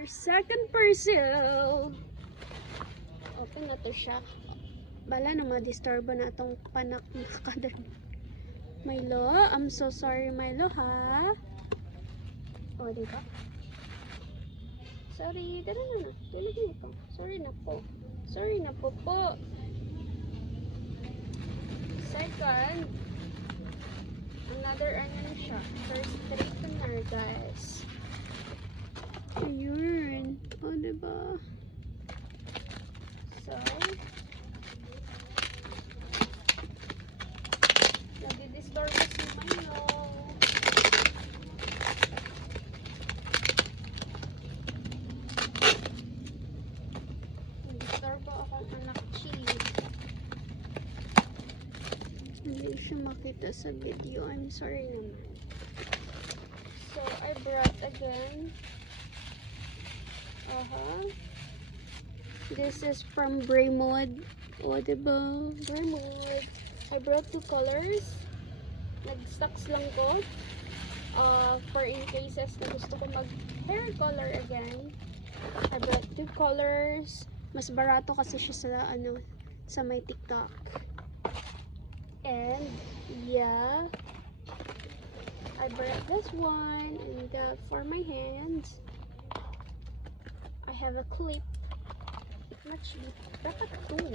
our second parcel. Open na to siya. Bala na ma-disturbo na itong panak na kadan. Milo, I'm so sorry Milo ha. O, diba? Sorry, tara na. Tulog na ito. Sorry na po. Sorry na po po. Second, another ano na siya. First straightener, guys. Ayun. O, diba? So, nadi-disturbo si Milo. Nadi-disturbo akong anak Chi. Hindi siya makita sa video. I'm sorry naman. So, I brought again. This is from Braymod. O, diba? Braymod. I brought 2 colors. Nag-stocks lang ko. For in cases na gusto ko mag-hair color again. I brought 2 colors. Mas barato kasi siya sa, sa may TikTok. And, yeah. I brought this one. And for my hands, I have a clip. Dapat 2.